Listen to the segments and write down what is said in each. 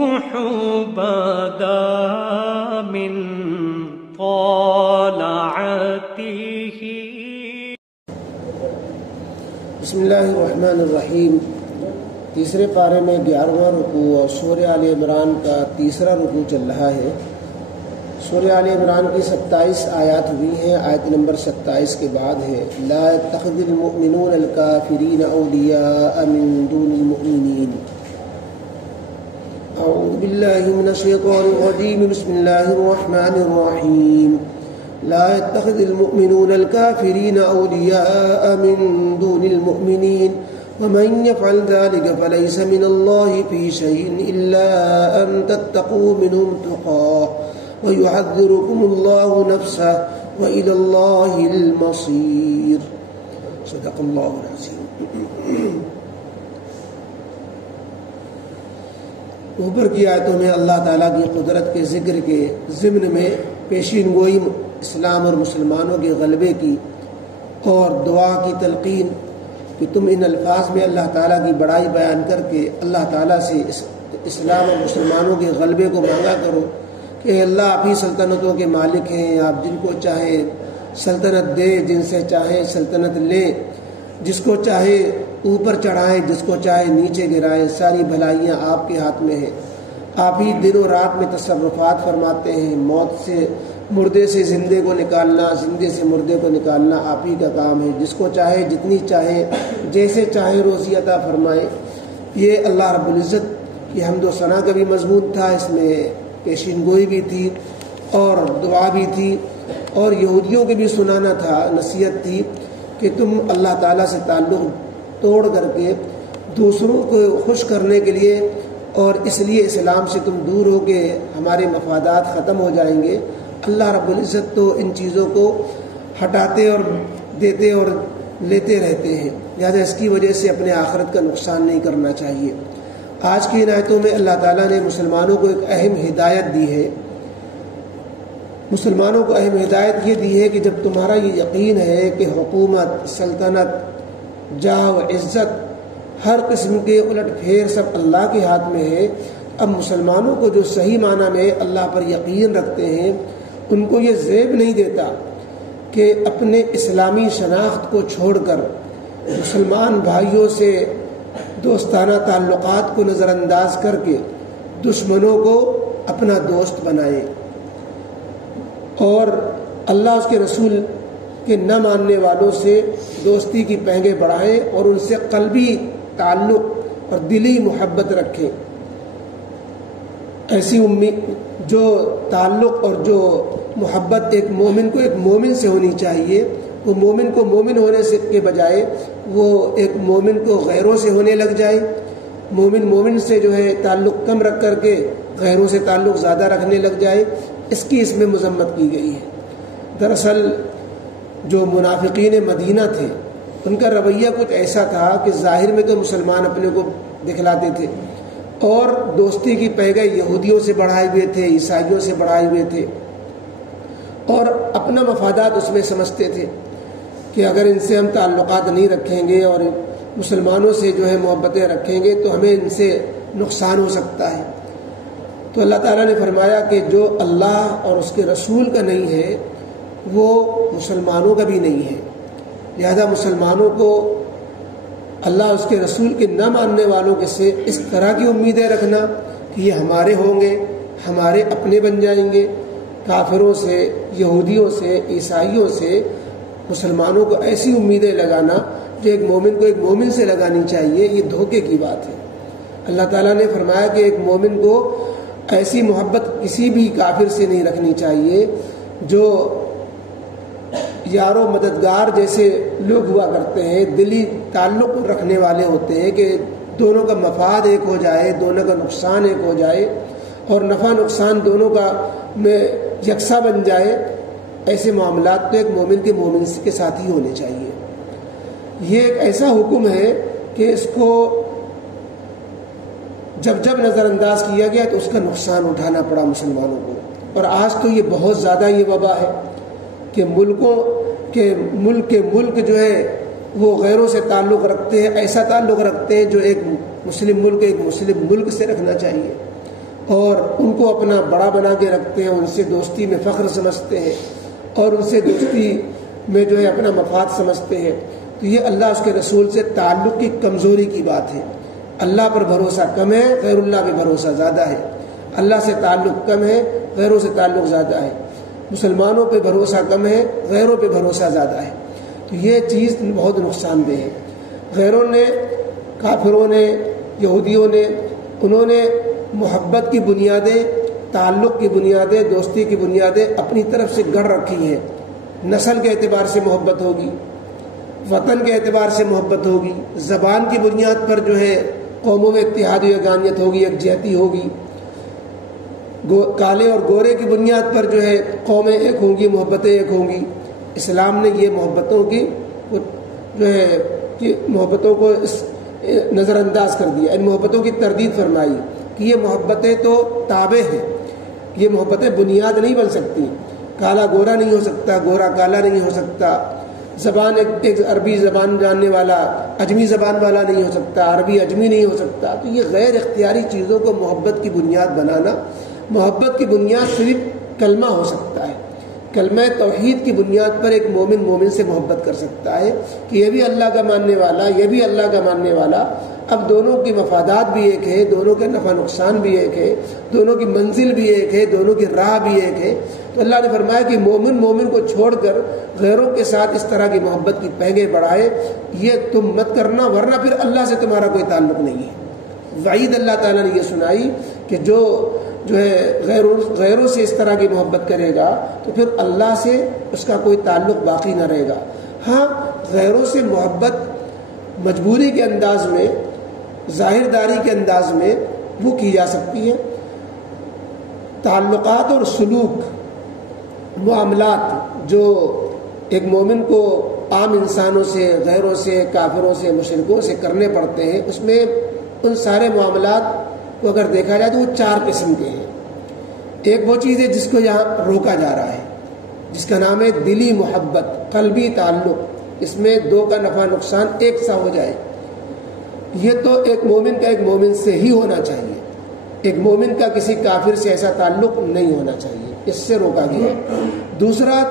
الصبح بدا من طلعته. بسم اللہ الرحمن الرحیم. تیسرے پارے میں 11واں رکوع اور سورہ آل عمران کا تیسرا رکوع چل رہا ہے. سورہ آل عمران کی 27 آیات ہوئی ہیں. آیت نمبر 27 کے بعد ہے لا يتخذ المؤمنون الكافرین اولیاء من دون المؤمنین. اعوذ باللہ من الشیطان الرجیم. بسم اللہ الرحمن الرحیم. لا يتخذ المؤمنون الكافرين أولياء من دون المؤمنين ومن يفعل ذلك فليس من الله في شيء إلا أن تتقوا منهم تقاه ويحذركم الله نفسه وإلى الله المصير. صدق الله العظيم. اوپر کی آیتوں میں اللہ تعالیٰ کی قدرت کے ذکر کے ضمن میں پیشین گوئی اسلام اور مسلمانوں کے غلبے کی اور دعا کی تلقین کہ تم ان الفاظ میں اللہ تعالیٰ کی بڑائی بیان کر کے اللہ تعالیٰ سے اسلام اور مسلمانوں کے غلبے کو مانگا کرو کہ اللہ آپ ہی سلطنتوں کے مالک ہیں. آپ جن کو چاہے سلطنت دے، جن سے چاہے سلطنت لے، جس کو چاہے اوپر چڑھائیں، جس کو چاہے نیچے گرائیں. ساری بھلائیاں آپ کے ہاتھ میں ہیں. آپ ہی دن و رات میں تصرفات فرماتے ہیں. موت سے مردے سے زندے کو نکالنا، زندے سے مردے کو نکالنا آپ ہی کا کام ہے. جس کو چاہے جتنی چاہے جیسے چاہے روزی عطا فرمائے. یہ اللہ رب العزت کی حمد و ثنا کا بھی مضمون تھا. اس میں پیشین گوئی بھی تھی اور دعا بھی تھی اور یہودیوں کے بھی سنانا تھا، نصیحت تھی کہ تم اللہ تعالیٰ سے تعلق توڑ کر کے دوسروں کو خوش کرنے کے لیے اور اس لیے اسلام سے تم دور ہو کے ہمارے مفادات ختم ہو جائیں گے. اللہ رب العزت تو ان چیزوں کو ہٹاتے اور دیتے اور لیتے رہتے ہیں، لہذا اس کی وجہ سے اپنے آخرت کا نقصان نہیں کرنا چاہیے. آج کی ان آیتوں میں اللہ تعالیٰ نے مسلمانوں کو ایک اہم ہدایت دی ہے. مسلمانوں کو اہم ہدایت یہ دی ہے کہ جب تمہارا یہ یقین ہے کہ حکومت، سلطنت، جاہ و عزت، ہر قسم کے الٹ پھیر سب اللہ کے ہاتھ میں ہے، اب مسلمانوں کو جو صحیح معنی میں اللہ پر یقین رکھتے ہیں ان کو یہ زیب نہیں دیتا کہ اپنے اسلامی شناخت کو چھوڑ کر مسلمان بھائیوں سے دوستانہ تعلقات کو نظر انداز کر کے دشمنوں کو اپنا دوست بنائے اور اللہ اس کے رسول کے نہ ماننے والوں سے دوستی کی پینگیں بڑھائیں اور ان سے قلبی تعلق اور دلی محبت رکھیں. ایسی امید جو تعلق اور جو محبت ایک مومن کو ایک مومن سے ہونی چاہیے، وہ مومن کو مومن ہونے سے کے بجائے وہ ایک مومن کو غیروں سے ہونے لگ جائے. مومن سے جو ہے تعلق کم رکھ کر کے غیروں سے تعلق زیادہ رکھنے لگ جائے، اس کی اس میں مذمت کی گئی ہے. دراصل جو منافقین مدینہ تھے ان کا رویہ کچھ ایسا تھا کہ ظاہر میں تو مسلمان اپنے کو دکھلاتے تھے اور دوستی کی پیگیں یہودیوں سے بڑھائے ہوئے تھے، عیسائیوں سے بڑھائے ہوئے تھے اور اپنا مفادات اس میں سمجھتے تھے کہ اگر ان سے ہم تعلقات نہیں رکھیں گے اور مسلمانوں سے جو ہے محبتیں رکھیں گے تو ہمیں ان سے نقصان ہو سکتا ہے. تو اللہ تعالیٰ نے فرمایا کہ جو اللہ اور اس کے رسول کا نہیں ہے وہ مسلمانوں کا بھی نہیں ہے. لہذا مسلمانوں کو اللہ اس کے رسول کے نہ ماننے والوں کے سے اس طرح کی امیدیں رکھنا کہ یہ ہمارے ہوں گے، ہمارے اپنے بن جائیں گے. کافروں سے، یہودیوں سے، عیسائیوں سے مسلمانوں کو ایسی امیدیں لگانا جو ایک مومن کو ایک مومن سے لگانی چاہیے، یہ دھوکے کی بات ہے. اللہ تعالیٰ نے فرمایا کہ ایک مومن کو ایسی محبت کسی بھی کافر سے نہیں رکھنی چاہیے جو یار و مددگار جیسے لوگ ہوا کرتے ہیں، دلی تعلق رکھنے والے ہوتے ہیں کہ دونوں کا مفاد ایک ہو جائے، دونوں کا نقصان ایک ہو جائے اور نفع نقصان دونوں کا میں یکساں بن جائے. ایسے معاملات تو ایک مومن کے مومن کے ساتھ ہی ہونے چاہیے. یہ ایک ایسا حکم ہے کہ اس کو جب جب نظر انداز کیا گیا تو اس کا نقصان اٹھانا پڑا مسلمانوں کو. اور آج تو یہ بہت زیادہ یہ وبا ہے کہ ملک جو ہے وہ غیروں سے تعلق رکھتے ہیں، ایسا تعلق رکھتے ہیں جو ایک مسلم ملک سے رکھنا چاہیے. اور ان کو اپنا بڑا بنا کے رکھتے ہیں، ان سے دوستی میں فخر سمجھتے ہیں اور ان سے دوستی میں جو ہے اپنا مفاد سمجھتے ہیں، تو یہ اللہ اس کے رسول سے تعلق کی کمزوری کی بات ہے۔ اللہ پر بھروسہ کم ہے، غیر اللہ پہ بھروسہ زیادہ ہے۔ اللہ سے تعلق کم ہے، غیروں سے تعلق زیادہ ہے۔ مسلمانوں پہ بھروسہ کم ہے، غیروں پہ بھروسہ زیادہ ہے۔ تو یہ چیز بہت نقصان دہ ہے۔ غیروں نے، کافروں نے، یہودیوں نے، انہوں نے محبت کی بنیادیں، تعلق کی بنیادیں، دوستی کی بنیادیں اپنی طرف سے گڑھ رکھی ہیں۔ نسل کے اعتبار سے محبت ہوگی، وطن کے اعتبار سے محبت ہوگی، زبان کی بنیاد پر جو ہے قوموں میں اتحاد و یگانیت ہوگی، یکجہتی ہوگی، کالے اور گورے کی بنیاد پر جو ہے قومیں ایک ہوں گی، محبتیں ایک ہوں گی۔ اسلام نے یہ محبتوں کی جو ہے کہ محبتوں کو نظر انداز کر دیا، ان محبتوں کی تردید فرمائی کہ یہ محبتیں تو تابع ہیں، یہ محبتیں بنیاد نہیں بن سکتی۔ کالا گورا نہیں ہو سکتا، گورا کالا نہیں ہو سکتا، زبان ایک عربی زبان جاننے والا اجمی زبان والا نہیں ہو سکتا، عربی اجمی نہیں ہو سکتا۔ تو یہ غیر اختیاری چیزوں کو محبت کی بنیاد بنانا، محبت کی بنیاد صرف کلمہ ہو سکتا ہے۔ کلمہ توحید کی بنیاد پر ایک مومن مومن سے محبت کر سکتا ہے کہ یہ بھی اللہ کا ماننے والا، یہ بھی اللہ کا ماننے والا۔ اب دونوں کی مفادات بھی ایک ہے، دونوں کے نفع نقصان بھی ایک ہے، دونوں کی منزل بھی ایک ہے، دونوں کی راہ بھی ایک ہے۔ تو اللہ نے فرمایا کہ مومن مومن کو چھوڑ کر غیروں کے ساتھ اس طرح کی محبت کی پینگیں بڑھائے، یہ تم مت کرنا، ورنہ پھر اللہ سے تمہارا کوئی تعلق نہیں ہے۔ وعید اللہ تعالیٰ نے یہ سنائی کہ جو ہے غیروں سے اس طرح کی محبت کرے گا تو پھر اللہ سے اس کا کوئی تعلق باقی نہ رہے گا۔ ہاں، غیروں سے محبت مجبوری کے انداز میں، ظاہر داری کے انداز میں وہ کی جا سکتی ہے۔ تعلقات اور سلوک، معاملات جو ایک مومن کو عام انسانوں سے، غیروں سے، کافروں سے، مشرکوں سے کرنے پڑتے ہیں، اس میں ان سارے معاملات کو اگر دیکھا جائے تو وہ 4 قسم کے ہیں۔ ایک وہ چیز ہے جس کو یہاں روکا جا رہا ہے، جس کا نام ہے دلی محبت، قلبی تعلق۔ اس میں دو کا نفع نقصان ایک سا ہو جائے، یہ تو ایک مومن کا ایک مومن سے ہی ہونا چاہیے، ایک مومن کا کسی کافر سے ایسا تعلق نہیں ہونا چاہیے، اس سے روکا گیا۔ دوسرا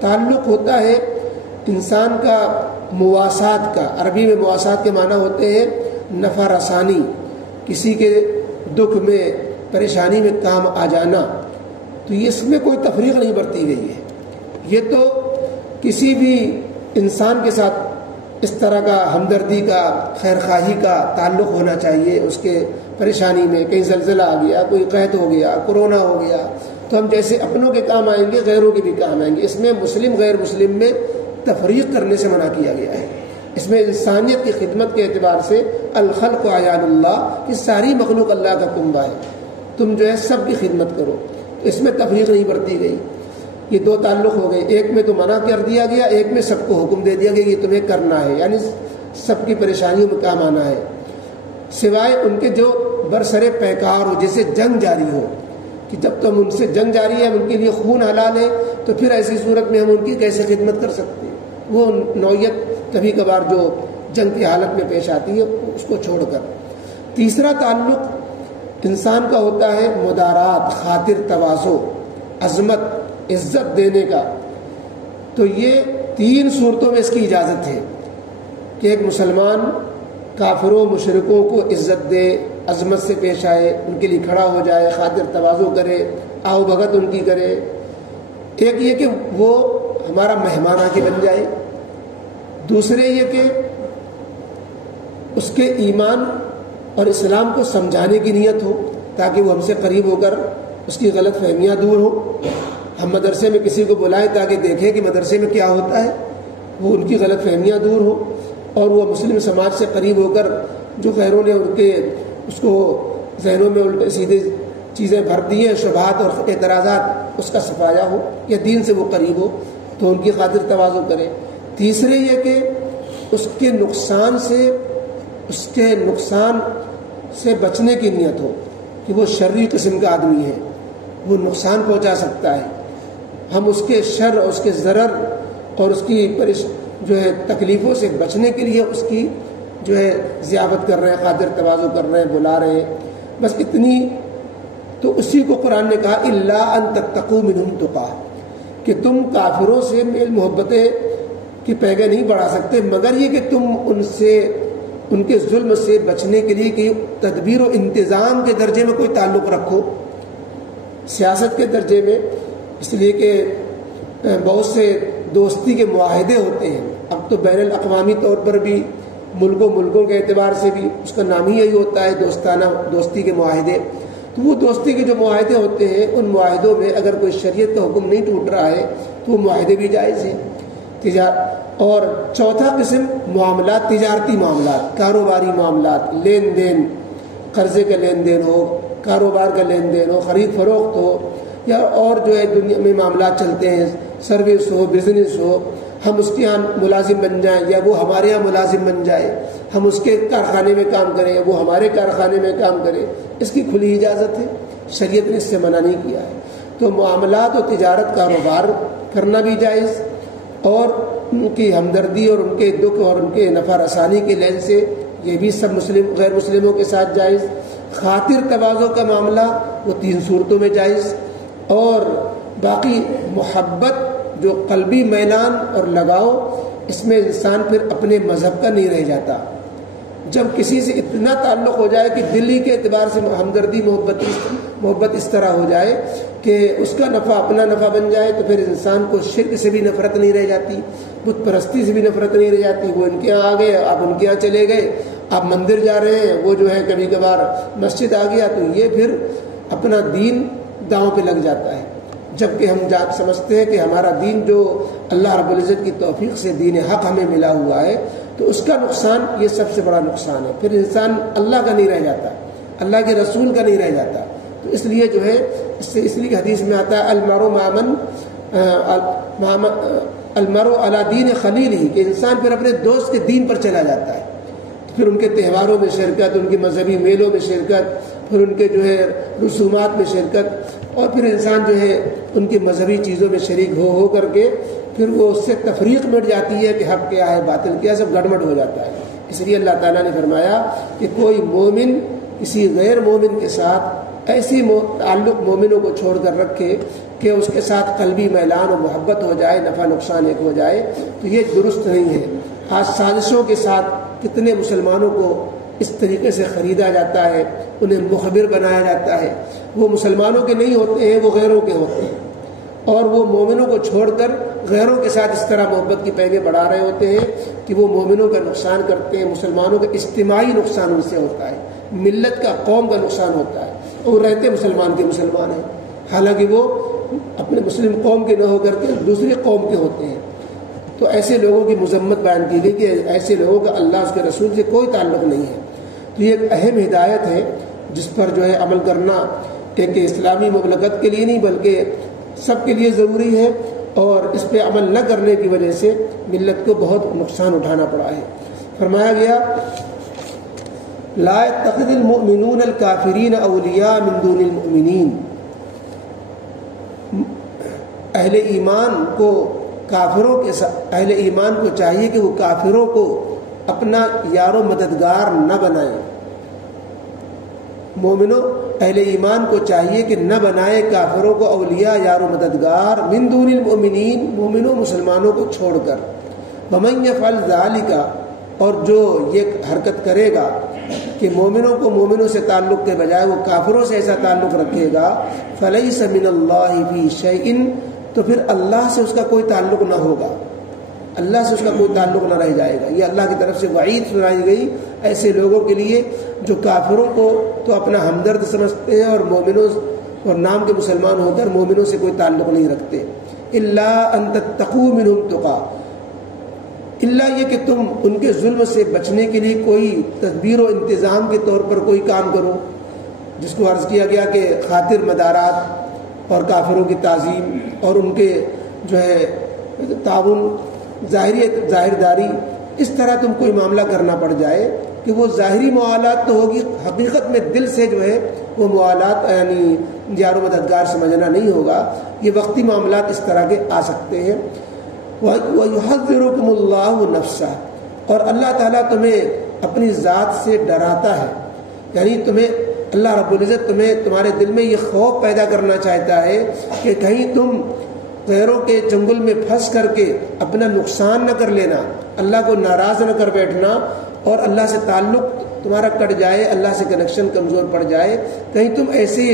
تعلق ہوتا ہے انسان کا مواسات کا۔ عربی میں مواسات کے معنی ہوتے ہیں نفع رسانی، کسی کے دکھ میں، پریشانی میں کام آ جانا۔ تو اس میں کوئی تفریق نہیں برتی گئی ہے، یہ تو کسی بھی انسان کے ساتھ اس طرح کا ہمدردی کا، خیر خواہی کا تعلق ہونا چاہیے۔ اس کے پریشانی میں، کہیں زلزلہ آ گیا، کوئی قحط ہو گیا، کورونا ہو گیا، تو ہم جیسے اپنوں کے کام آئیں گے غیروں کے بھی کام آئیں گے۔ اس میں مسلم غیر مسلم میں تفریق کرنے سے منع کیا گیا ہے۔ اس میں انسانیت کی خدمت کے اعتبار سے الخلق عیال اللہ، کہ ساری مخلوق اللہ کا کنبہ ہے، تم جو ہے سب کی خدمت کرو، تو اس میں تفریق نہیں برتی گئی۔ یہ 2 تعلق ہو گئے، ایک میں تو منع کر دیا گیا، ایک میں سب کو حکم دے دیا گیا یہ تمہیں کرنا ہے، یعنی سب کی پریشانیوں میں کام آنا ہے، سوائے ان کے جو برسر پیکار ہو، جیسے جنگ جاری ہو، کہ جب تم ان سے جنگ جاری ہے، ان کے لیے خون حلال ہے، تو پھر ایسی صورت میں ہم ان کی کیسے خدمت کر سکتے ہیں؟ وہ نوعیت کبھی کبھار جو جنگ کی حالت میں پیش آتی ہے اس کو چھوڑ کر۔ تیسرا تعلق انسان کا ہوتا ہے مدارات، خاطر تواضع، عظمت، عزت دینے کا۔ تو یہ 3 صورتوں میں اس کی اجازت ہے کہ ایک مسلمان کافروں مشرکوں کو عزت دے، عظمت سے پیش آئے، ان کے لیے کھڑا ہو جائے، خاطر تواضع کرے، آؤ بھگت ان کی کرے۔ ایک یہ کہ وہ ہمارا مہمان آ کے بن جائے، دوسرے یہ کہ اس کے ایمان اور اسلام کو سمجھانے کی نیت ہو تاکہ وہ ہم سے قریب ہو کر اس کی غلط فہمیاں دور ہو۔ ہم مدرسے میں کسی کو بلائیں تاکہ دیکھیں کہ مدرسے میں کیا ہوتا ہے، وہ ان کی غلط فہمیاں دور ہو، اور وہ مسلم سماج سے قریب ہو کر جو غیروں نے ان کے اس کو ذہنوں میں الٹے سیدھے چیزیں بھر دی ہیں، شبہات اور اعتراضات، اس کا صفایا ہو یا دین سے وہ قریب ہو تو ان کی خاطر تواضع کرے۔ تیسرے یہ کہ اس کے نقصان سے بچنے کی نیت ہو کہ وہ شرری قسم کا آدمی ہے، وہ نقصان پہنچا سکتا ہے، ہم اس کے شر اور اس کے ضرر اور اس کی جو ہے تکلیفوں سے بچنے کے لیے اس کی جو ہے ضیافت کر رہے ہیں، خاطر تواضع کر رہے ہیں، بلا رہے ہیں، بس اتنی تو اسی کو قرآن نے کہا الا ان تتقوا منہم تقا، کہ تم کافروں سے میل محبتیں کی پیگے نہیں بڑھا سکتے مگر یہ کہ تم ان کے ظلم سے بچنے کے لیے کہ تدبیر و انتظام کے درجے میں کوئی تعلق رکھو، سیاست کے درجے میں، اس لیے کہ بہت سے دوستی کے معاہدے ہوتے ہیں۔ اب تو بین الاقوامی طور پر بھی ملکوں کے اعتبار سے بھی اس کا نام ہی یہی ہوتا ہے دوستی کے معاہدے۔ تو وہ دوستی کے جو معاہدے ہوتے ہیں ان معاہدوں میں اگر کوئی شریعت کا حکم نہیں ٹوٹ رہا ہے تو وہ معاہدے بھی جائز ہیں۔ اور چوتھا قسم معاملات، تجارتی معاملات، کاروباری معاملات، لین دین، قرضے کا لین دین ہو، کاروبار کا لین دین ہو، خرید فروخت ہو، یا اور جو ہے دنیا میں معاملات چلتے ہیں، سروس ہو، بزنس ہو، ہم اس کے یہاں ملازم بن جائیں یا وہ ہمارے یہاں ملازم بن جائے، ہم اس کے کارخانے میں کام کریں یا وہ ہمارے کارخانے میں کام کرے، اس کی کھلی اجازت ہے، شریعت نے اس سے منع نہیں کیا ہے۔ تو معاملات و تجارت، کاروبار کرنا بھی جائز، اور ان کی ہمدردی اور ان کے دکھ اور ان کے نفع رسانی کے لین سے یہ بھی سب غیر مسلموں کے ساتھ جائز۔ خاطر تواضع کا معاملہ وہ 3 صورتوں میں جائز، اور باقی محبت جو قلبی میلان اور لگاؤ، اس میں انسان پھر اپنے مذہب کا نہیں رہ جاتا۔ جب کسی سے اتنا تعلق ہو جائے کہ دلی کے اعتبار سے ہمدردی محبت اس طرح ہو جائے کہ اس کا نفع اپنا نفع بن جائے، تو پھر انسان کو شرک سے بھی نفرت نہیں رہ جاتی، بت پرستی سے بھی نفرت نہیں رہ جاتی۔ وہ ان کے یہاں آ گئے، آپ ان کے یہاں چلے گئے، آپ مندر جا رہے ہیں، وہ جو ہے کبھی کبھار مسجد آ گیا، تو یہ پھر اپنا دین داؤں پہ لگ جاتا ہے۔ جبکہ ہم سمجھتے ہیں کہ ہمارا دین جو اللہ رب العزت کی توفیق سے دین حق ہمیں ملا ہوا ہے، تو اس کا نقصان یہ سب سے بڑا نقصان ہے، پھر انسان اللہ کا نہیں رہ جاتا، اللہ کے رسول کا نہیں رہ جاتا۔ تو اس لیے جو ہے اس لیے حدیث میں آتا ہے المرء علی دین خلیلہ، کہ انسان پھر اپنے دوست کے دین پر چلا جاتا ہے، پھر ان کے تہواروں میں شرکت، ان کے مذہبی میلوں میں شرکت، پھر ان کے جو ہے رسومات میں شرکت، اور پھر انسان جو ہے ان کی مذہبی چیزوں میں شریک ہو کر کے پھر وہ اس سے تفریق مٹ جاتی ہے کہ حق کیا ہے باطل کیا ہے، سب گڑبڑ ہو جاتا ہے۔ اس لیے اللہ تعالیٰ نے فرمایا کہ کوئی مومن کسی غیر مومن کے ساتھ ایسی تعلق مومنوں کو چھوڑ کر رکھے کہ اس کے ساتھ قلبی میلان و محبت ہو جائے، نفع نقصان ایک ہو جائے، تو یہ درست نہیں ہے۔ آج سازشوں کے ساتھ کتنے مسلمانوں کو اس طریقے سے خریدا جاتا ہے، انہیں مخبر بنایا جاتا ہے، وہ مسلمانوں کے نہیں ہوتے ہیں، وہ غیروں کے ہوتے ہیں، اور وہ مومنوں کو چھوڑ کر غیروں کے ساتھ اس طرح محبت کی پیگیں بڑھا رہے ہوتے ہیں کہ وہ مومنوں کا نقصان کرتے ہیں، مسلمانوں کا اجتماعی نقصان ان سے ہوتا ہے، ملت کا، قوم کا نقصان ہوتا ہے، اور رہتے مسلمان کے مسلمان ہیں، حالانکہ وہ اپنے مسلم قوم کے نہ ہو کر کے دوسری قوم کے ہوتے ہیں۔ تو ایسے لوگوں کی مذمت بیان کی گئی کہ ایسے لوگوں کا اللہ اس کے رسول سے کوئی تعلق نہیں ہے۔ تو یہ ایک اہم ہدایت ہے جس پر جو ہے عمل کرنا ایک اسلامی مملکت کے لیے نہیں بلکہ سب کے لیے ضروری ہے، اور اس پہ عمل نہ کرنے کی وجہ سے ملت کو بہت نقصان اٹھانا پڑا ہے۔ فرمایا گیا لا يتخذ المؤمنون الكافرین اولیاء من دون المؤمنین، اہل ایمان کو کافروں کے ساتھ، اہل ایمان کو چاہیے کہ وہ کافروں کو اپنا یار و مددگار نہ بنائیں۔ مومنوں، اہل ایمان کو چاہیے کہ نہ بنائے کافروں کو اولیاء، یار و مددگار، من دون المؤمنین، مومنوں مسلمانوں کو چھوڑ کر۔ ومن یفعل ذلک، اور جو یہ حرکت کرے گا کہ مومنوں کو مومنوں سے تعلق کے بجائے وہ کافروں سے ایسا تعلق رکھے گا، فلیس من اللہ فی شیء، تو پھر اللہ سے اس کا کوئی تعلق نہ ہوگا، اللہ سے اس کا کوئی تعلق نہ رہ جائے گا۔ یہ اللہ کی طرف سے وعید سنائی گئی ایسے لوگوں کے لیے جو کافروں کو تو اپنا ہمدرد سمجھتے ہیں اور مومنوں اور نام کے مسلمان ہو کر مومنوں سے کوئی تعلق نہیں رکھتے۔ الا ان تتقوا منهم تقا، اللہ یہ کہ تم ان کے ظلم سے بچنے کے لیے کوئی تدبیر و انتظام کے طور پر کوئی کام کرو، جس کو عرض کیا گیا کہ خاطر مدارات اور کافروں کی تعظیم اور ان کے جو ہے تعاون، ظاہرداری، اس طرح تم کوئی معاملہ کرنا پڑ جائے کہ وہ ظاہری موالات تو ہوگی، حقیقت میں دل سے جو ہے وہ موالات یعنی یار و مددگار سمجھنا نہیں ہوگا، یہ وقتی معاملات اس طرح کے آ سکتے ہیں۔ وَيُحَذِّرُكُمُ اللَّهُ نَفْسَهُ، اور اللہ تعالیٰ تمہیں اپنی ذات سے ڈراتا ہے، یعنی تمہیں اللہ رب العزت تمہارے دل میں یہ خوف پیدا کرنا چاہتا ہے کہ کہیں تم غیروں کے چنگل میں پھنس کر کے اپنا نقصان نہ کر لینا، اللہ کو ناراض نہ کر بیٹھنا، اور اللہ سے تعلق تمہارا کٹ جائے، اللہ سے کنیکشن کمزور پڑ جائے، کہیں تم ایسے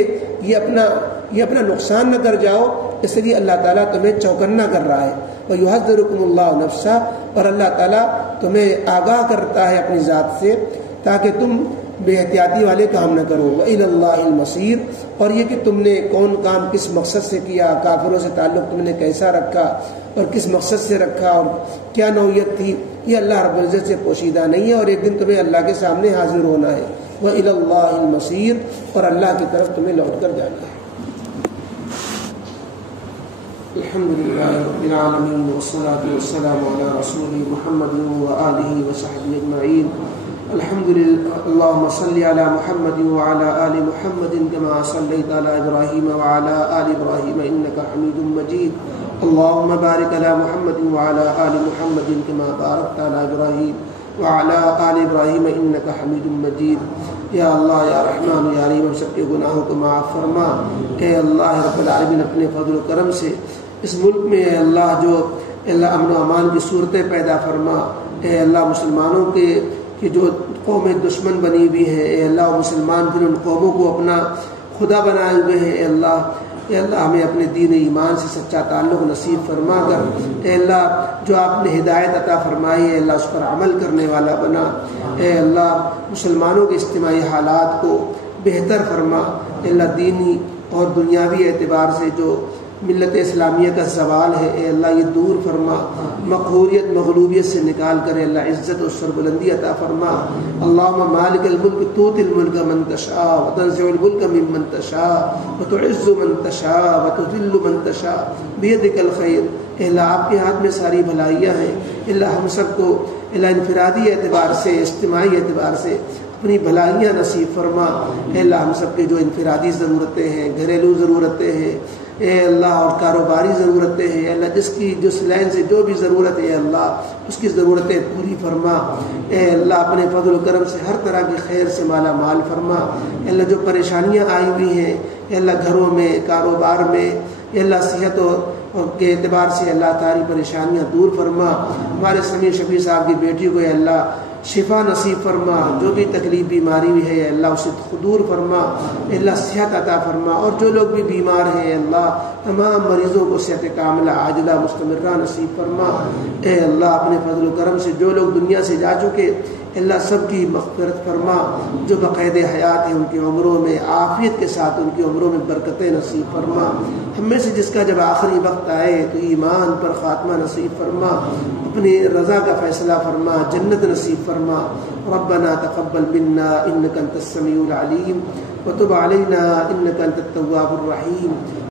یہ اپنا نقصان نہ کر جاؤ، اس لیے اللہ تعالیٰ تمہیں چوکنا کر رہا ہے۔ وَيُحَذِّرُكُمُ اللَّهُ نَفْسَهُ، اور اللہ تعالیٰ تمہیں آگاہ کرتا ہے اپنی ذات سے تاکہ تم بے احتیاطی والے کام نہ کرو۔ وَإِلَى اللَّهِ الْمَصِيرُ، اور یہ کہ تم نے کون کام کس مقصد سے کیا، کافروں سے تعلق تم نے کیسا رکھا اور کس مقصد سے رکھا اور کیا نوعیت تھی، یہ اللہ رب العزت سے پوشیدہ نہیں ہے، اور ایک دن تمہیں اللہ کے سامنے حاضر ہونا ہے۔ وَإِلَى اللَّهِ الْمَصِيرُ، اور اللہ کی طرف تمہیں لوٹ کر جانا ہے۔ الحمدللہ رب العالمین، والصلاة والسلام علی رسول محمد وآلہ وصحبہ اجمعین۔ الحمدللہ، اللہم صلی علی محمد وعلی آل محمد کما صلیت علی ابراہیم وعلی آل ابراہیم انک حمید مجید۔ اللہم بارک علی محمد وعلی آل محمد کما بارکت علی ابراہیم وعلی آل ابراہیم انک حمید مجید۔ یا اللہ یا رحمان یا رحیم، ہم سب کے گناہوں کو معاف فرما۔ اے اللہ رب العالمین، اپنے فضل و کرم سے اس ملک میں اے اللہ جو اللہ امن و امان کی صورتیں پیدا فرما۔ اے اللہ مسلمانوں کی جو قومیں دشمن بنی ہوئی ہیں، اے اللہ مسلمان پھر ان قوموں کو اپنا خدا بنائے ہوئے ہیں، اے اللہ ہمیں اپنے دین ایمان سے سچا تعلق نصیب فرما کر اے اللہ جو آپ نے ہدایت عطا فرمائی ہے اللہ اس پر عمل کرنے والا بنا۔ اے اللہ مسلمانوں کے اجتماعی حالات کو بہتر فرما۔ اے اللہ دینی اور دنیاوی اعتبار سے جو ملت اسلامیہ کا زوال ہے، اے اللہ یہ دور فرما، مقہوریت مغلوبیت سے نکال کر اے اللہ عزت و سربلندی عطا فرما۔ اللہم مالک الملک تؤتی الملک من تشاء وتنزع الملک ممن تشاء وتعز من تشاء وتذل من تشاء بیدک الخیر۔ اے اللہ آپ کے ہاتھ میں ساری بھلائیاں ہیں، اے اللہ ہم سب کو اے اللہ انفرادی اعتبار سے اجتماعی اعتبار سے اپنی بھلائیاں نصیب فرما۔ اے اللہ ہم سب کے جو انفرادی ضرورتیں ہیں، گھریلو ضرورتیں ہیں، اے اللہ اور کاروباری ضرورتیں ہیں، اے اللہ جس لائن سے جو بھی ضرورت ہے اللہ اس کی ضرورتیں پوری فرما۔ اے اللہ اپنے فضل و کرم سے ہر طرح کی خیر سے مالا مال فرما۔ اے اللہ جو پریشانیاں آئی ہوئی ہیں اے اللہ گھروں میں، کاروبار میں، اے اللہ صحت کے اعتبار سے اللہ تعالی پریشانیاں دور فرما۔ ہمارے سمیع شفیع صاحب کی بیٹی کو اے اللہ شفا نصیب فرما، جو بھی تکلیف بیماری بھی ہے اللہ اسے دور فرما۔ اے اللہ صحت عطا فرما، اور جو لوگ بھی بیمار ہیں اللہ تمام مریضوں کو صحت کاملہ عاجلہ مستمرہ نصیب فرما۔ اے اللہ اپنے فضل و کرم سے جو لوگ دنیا سے جا چکے اللہ سب کی مغفرت فرما، جو بقید حیات ہیں ان کی عمروں میں عافیت کے ساتھ ان کی عمروں میں برکتیں نصیب فرما۔ ہم میں سے جس کا جب آخری وقت آئے تو ایمان پر خاتمہ نصیب فرما، اپنی رضا کا فیصلہ فرما، جنت نصیب فرما۔ ربنا تقبل منا انك انت السميع العليم وتب علينا انك انت التواب الرحيم۔